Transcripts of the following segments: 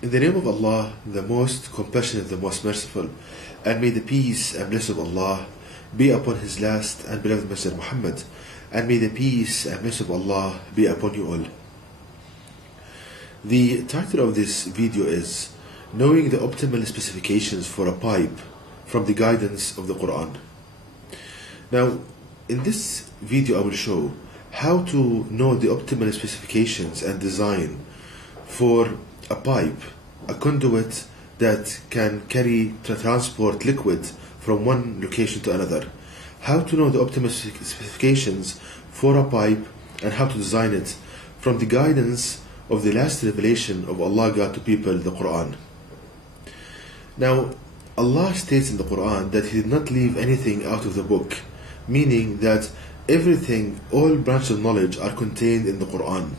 In the name of Allah, the most compassionate, the most merciful, and may the peace and blessing of Allah be upon His last and beloved Messenger Muhammad, and may the peace and blessing of Allah be upon you all. The title of this video is Knowing the Optimal Specifications for a Pipe from the Guidance of the Quran. Now, in this video I will show how to know the optimal specifications and design for a pipe, a conduit that can transport liquid from one location to another. How to know the optimal specifications for a pipe and how to design it from the guidance of the last revelation of Allah God to people, the Quran. Now, Allah states in the Quran that He did not leave anything out of the book, meaning that everything, all branches of knowledge are contained in the Quran.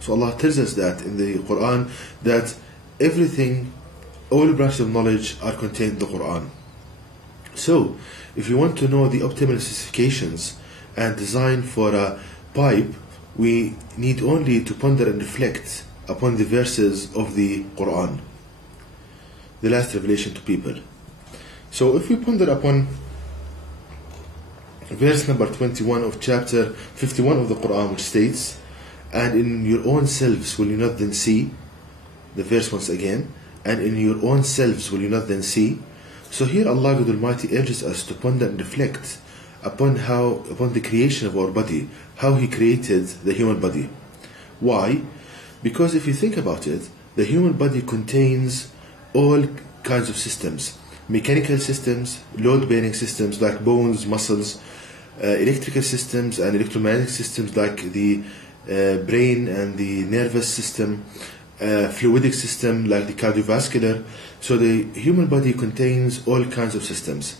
So Allah tells us that in the Quran, that everything, all branches of knowledge are contained in the Quran. So, if you want to know the optimal specifications and design for a pipe, we need only to ponder and reflect upon the verses of the Quran, the last revelation to people. So if we ponder upon verse number 21 of chapter 51 of the Quran, which states, "And in your own selves will you not then see," the verse once again, "and in your own selves will you not then see." So here Allah God Almighty urges us to ponder and reflect upon the creation of our body, how He created the human body. Why? Because if you think about it, the human body contains all kinds of systems: mechanical systems, load-bearing systems like bones, muscles, electrical systems and electromagnetic systems like the brain and the nervous system, fluidic system like the cardiovascular. So the human body contains all kinds of systems.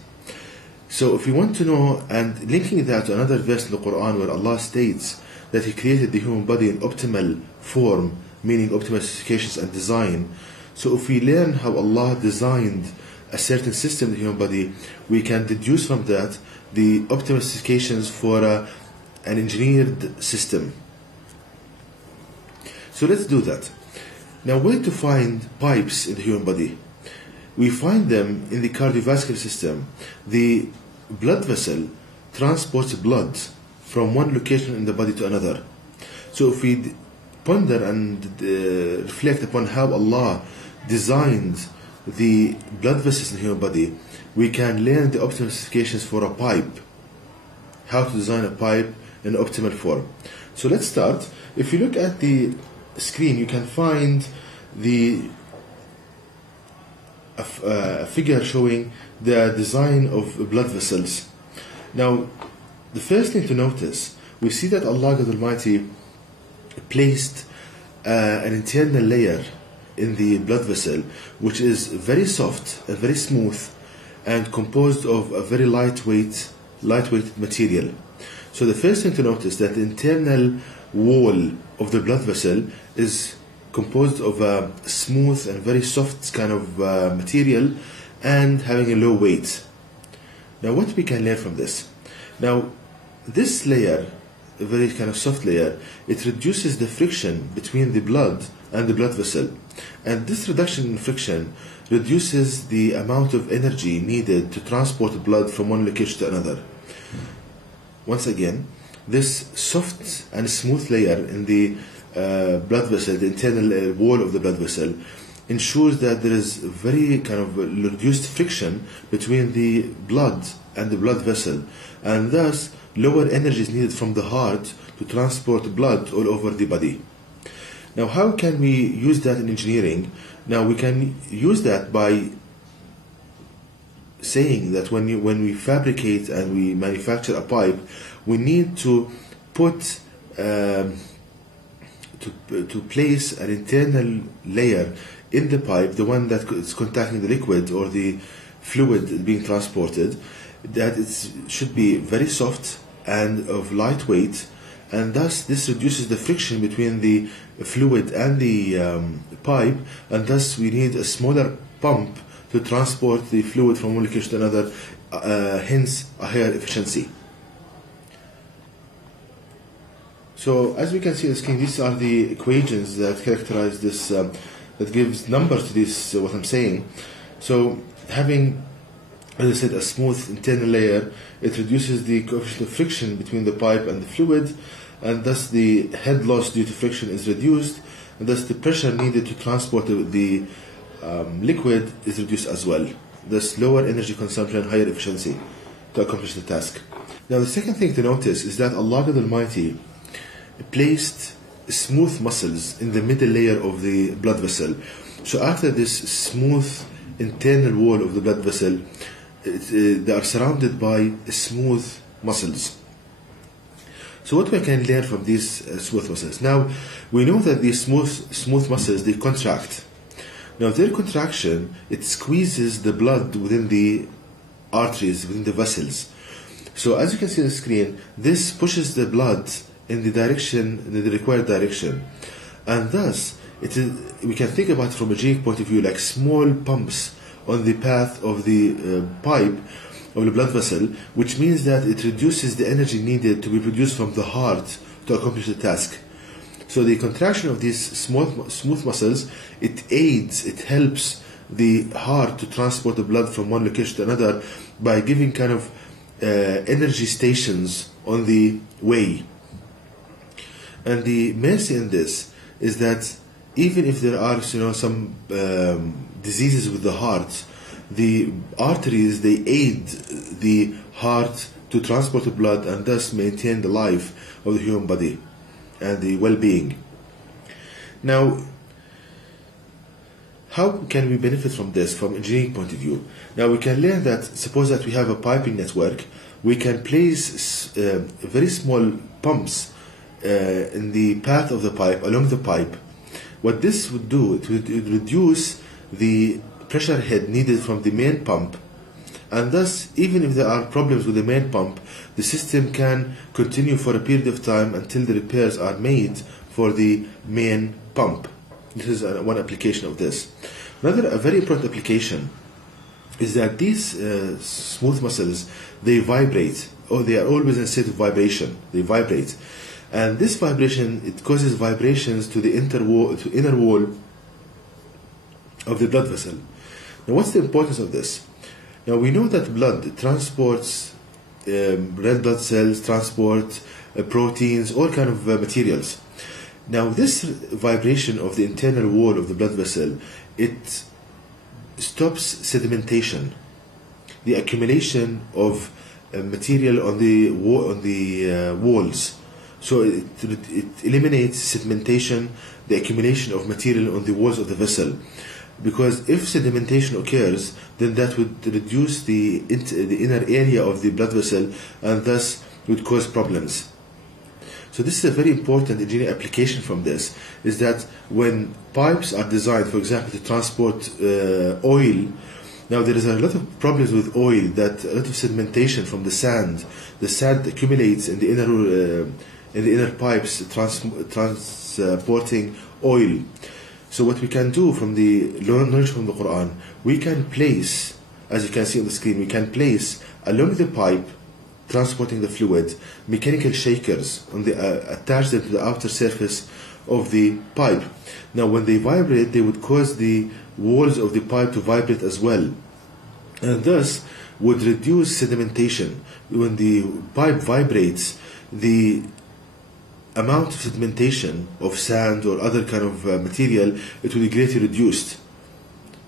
So if you want to know, and linking that to another verse in the Quran where Allah states that He created the human body in optimal form, meaning optimal specifications and design. So if we learn how Allah designed a certain system in the human body, we can deduce from that the optimal specifications for an engineered system. So let's do that. Now, where to find pipes in the human body? We find them in the cardiovascular system. The blood vessel transports blood from one location in the body to another. So if we ponder and reflect upon how Allah designed the blood vessels in the human body, we can learn the optimal specifications for a pipe, how to design a pipe in optimal form. So let's start. If you look at the screen, you can find a figure showing the design of blood vessels. Now, the first thing to notice, we see that Allah God Almighty placed an internal layer in the blood vessel, which is very soft and very smooth and composed of a very lightweight material. So the first thing to notice that the internal wall of the blood vessel is composed of a smooth and very soft kind of material and having a low weight. Now, what we can learn from this? Now, this layer, a very kind of soft layer, it reduces the friction between the blood and the blood vessel. And this reduction in friction reduces the amount of energy needed to transport blood from one location to another. Once again, this soft and smooth layer in the blood vessel, the internal wall of the blood vessel, ensures that there is very kind of reduced friction between the blood and the blood vessel, and thus lower energy is needed from the heart to transport blood all over the body. Now, how can we use that in engineering? Now, we can use that by saying that when we fabricate and we manufacture a pipe, we need to put to place an internal layer in the pipe, the one that is contacting the liquid or the fluid being transported, that it should be very soft and of lightweight, and thus this reduces the friction between the fluid and the pipe, and thus we need a smaller pump to transport the fluid from one location to another, hence a higher efficiency. So as we can see on the screen, these are the equations that characterize this that gives numbers to this, what I'm saying. So having, as I said, a smooth internal layer, it reduces the coefficient of friction between the pipe and the fluid, and thus the head loss due to friction is reduced, and thus the pressure needed to transport the liquid is reduced as well. Thus lower energy consumption, higher efficiency to accomplish the task. Now the second thing to notice is that Allah God Almighty placed smooth muscles in the middle layer of the blood vessel. So after this smooth internal wall of the blood vessel, they are surrounded by smooth muscles. So what we can learn from these smooth muscles? Now we know that these smooth muscles, they contract. Now their contraction, it squeezes the blood within the arteries, within the vessels. So as you can see on the screen, this pushes the blood in the direction, in the required direction, and thus we can think about it from a genetic point of view like small pumps on the path of the pipe of the blood vessel, which means that it reduces the energy needed to be produced from the heart to accomplish the task. So the contraction of these smooth muscles, it aids, it helps the heart to transport the blood from one location to another by giving kind of energy stations on the way. And the mercy in this is that even if there are some diseases with the heart, the arteries, they aid the heart to transport the blood and thus maintain the life of the human body and the well-being. Now, how can we benefit from this from an engineering point of view? Now we can learn that, suppose that we have a piping network, we can place very small pumps in the path of the pipe, along the pipe. What this would do, it would reduce the pressure head needed from the main pump, and thus even if there are problems with the main pump, the system can continue for a period of time until the repairs are made for the main pump. This is one application of this. Another very important application is that these smooth muscles, they vibrate, or they are always in a state of vibration. They vibrate, and this vibration, it causes vibrations to the inner wall of the blood vessel. Now what's the importance of this? Now we know that blood transports red blood cells, transport proteins, all kind of materials. Now this vibration of the internal wall of the blood vessel, it stops sedimentation, the accumulation of material on the walls. So it eliminates sedimentation, the accumulation of material on the walls of the vessel. Because if sedimentation occurs, then that would reduce the inner area of the blood vessel and thus would cause problems. So this is a very important engineering application from this, is that when pipes are designed, for example, to transport oil, now there is a lot of problems with oil, that a lot of sedimentation from the sand accumulates in the inner pipes transporting oil. So what we can do from the knowledge from the Quran, we can place, as you can see on the screen, we can place along the pipe transporting the fluid mechanical shakers on attach them to the outer surface of the pipe. Now when they vibrate, they would cause the walls of the pipe to vibrate as well, and thus would reduce sedimentation. When the pipe vibrates, the amount of sedimentation of sand or other kind of material, it will be greatly reduced,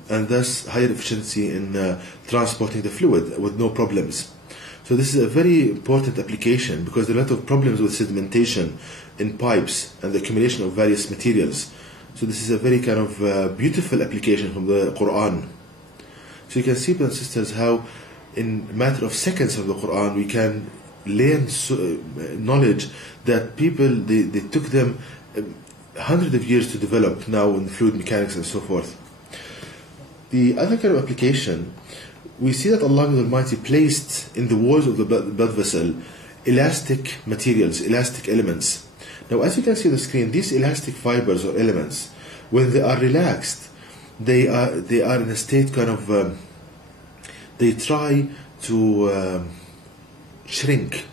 and thus higher efficiency in transporting the fluid with no problems. So this is a very important application because there are a lot of problems with sedimentation in pipes and the accumulation of various materials. So this is a very kind of beautiful application from the Quran. So you can see, brothers and sisters, how in a matter of seconds of the Quran we can learn knowledge that people, they took them hundreds of years to develop now in fluid mechanics and so forth. The other kind of application, we see that Allah Almighty placed in the walls of the blood vessel elastic materials, elastic elements. Now as you can see on the screen, these elastic fibers or elements, when they are relaxed, they are in a state kind of they try to shrink,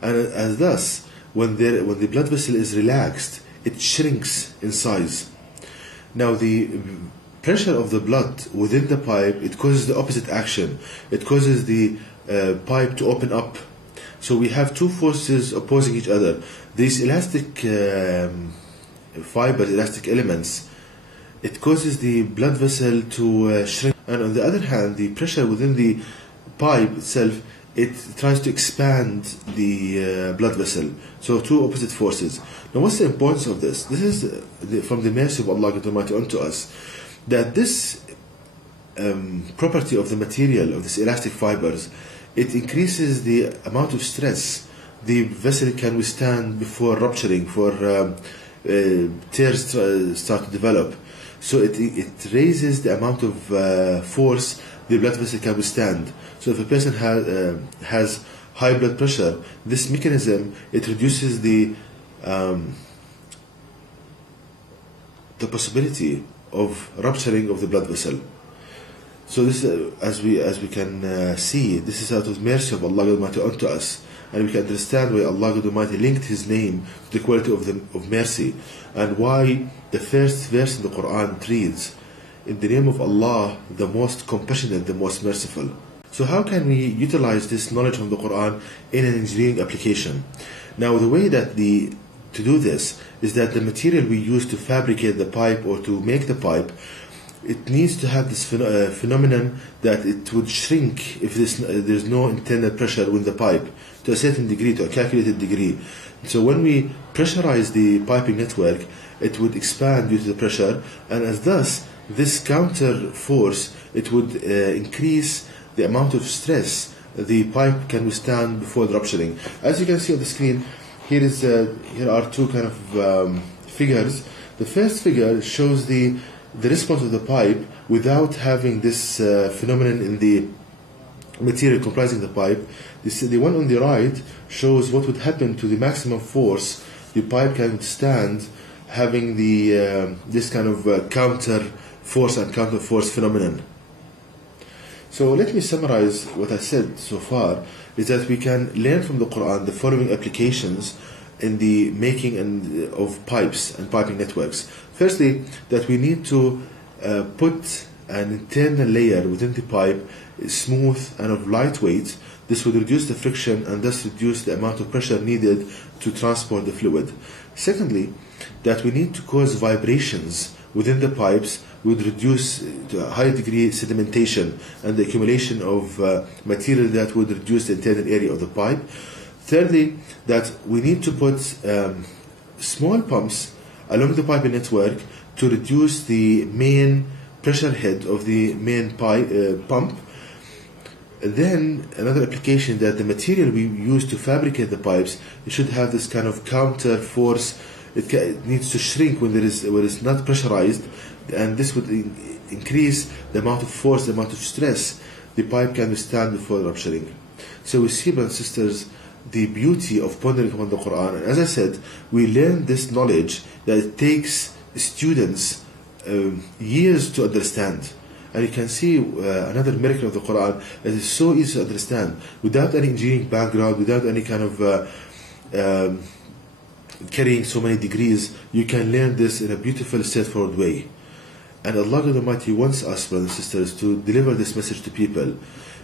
and thus when the blood vessel is relaxed, it shrinks in size. Now the pressure of the blood within the pipe, it causes the opposite action. It causes the pipe to open up. So we have two forces opposing each other. These elastic fibers, elastic elements, it causes the blood vessel to shrink. And on the other hand, the pressure within the pipe itself, it tries to expand the blood vessel. So two opposite forces. Now what's the importance of this? This is from the mercy of Allah God Almighty unto us, that this property of the material, of these elastic fibers, it increases the amount of stress the vessel can withstand before rupturing, for tears start to develop. So it raises the amount of force the blood vessel can withstand. So if a person has high blood pressure, this mechanism, it reduces the possibility of rupturing of the blood vessel. So this, as we can see, this is out of mercy of Allah Almighty unto us, and we can understand why Allah Almighty linked His name to the quality of mercy, and why the first verse in the Quran reads, "In the name of Allah, the most compassionate, the most merciful." So how can we utilize this knowledge from the Quran in an engineering application? Now the way that to do this is that the material we use to fabricate the pipe or to make the pipe, it needs to have this phenomenon that it would shrink if there's no intended pressure within the pipe to a certain degree, to a calculated degree. So when we pressurize the piping network, it would expand due to the pressure, and as thus this counter force, it would increase the amount of stress the pipe can withstand before the rupturing. As you can see on the screen, here are two kind of figures. The first figure shows the response of the pipe without having this phenomenon in the material comprising the pipe. The one on the right shows what would happen to the maximum force the pipe can withstand having this kind of counter force and counter force phenomenon. So let me summarize what I said so far, is that we can learn from the Quran the following applications in the making of pipes and piping networks. Firstly, that we need to put an internal layer within the pipe, smooth and of lightweight. This would reduce the friction and thus reduce the amount of pressure needed to transport the fluid. Secondly, that we need to cause vibrations within the pipes would reduce to a high degree sedimentation and the accumulation of material that would reduce the internal area of the pipe. Thirdly, that we need to put small pumps along the piping network to reduce the main pressure head of the main pump. Then another application, that the material we use to fabricate the pipes, it should have this kind of counter force. It needs to shrink when it's not pressurized, and this would increase the amount of force, the amount of stress the pipe can withstand before rupturing. So we see, brothers and sisters, the beauty of pondering upon the Quran. And as I said, we learn this knowledge that it takes students years to understand. And you can see another miracle of the Quran, that is so easy to understand, without any engineering background, without any kind of carrying so many degrees. You can learn this in a beautiful, straightforward way. And Allah Almighty wants us, brothers and sisters, to deliver this message to people,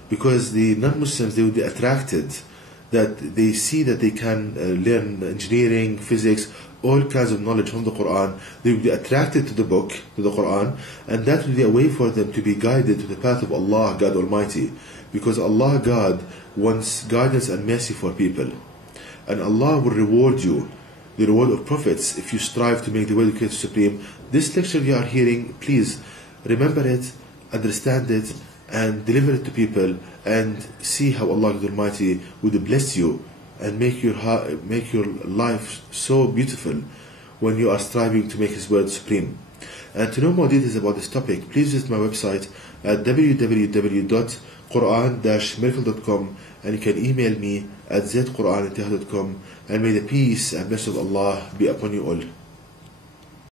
because the non-Muslims, they will be attracted, that they see that they can learn engineering, physics, all kinds of knowledge from the Quran. They will be attracted to the book, to the Quran, and that will be a way for them to be guided to the path of Allah, God Almighty, because Allah, God, wants guidance and mercy for people. And Allah will reward you, the reward of prophets, if you strive to make the way of the Creator Supreme. This lecture you are hearing, please remember it, understand it, and deliver it to people, and see how Allah Almighty would bless you and make your life so beautiful when you are striving to make His word supreme. And to know more details about this topic, please visit my website at www.quran-miracle.com, and you can email me at zquran@yahoo.com, and may the peace and blessing of Allah be upon you all.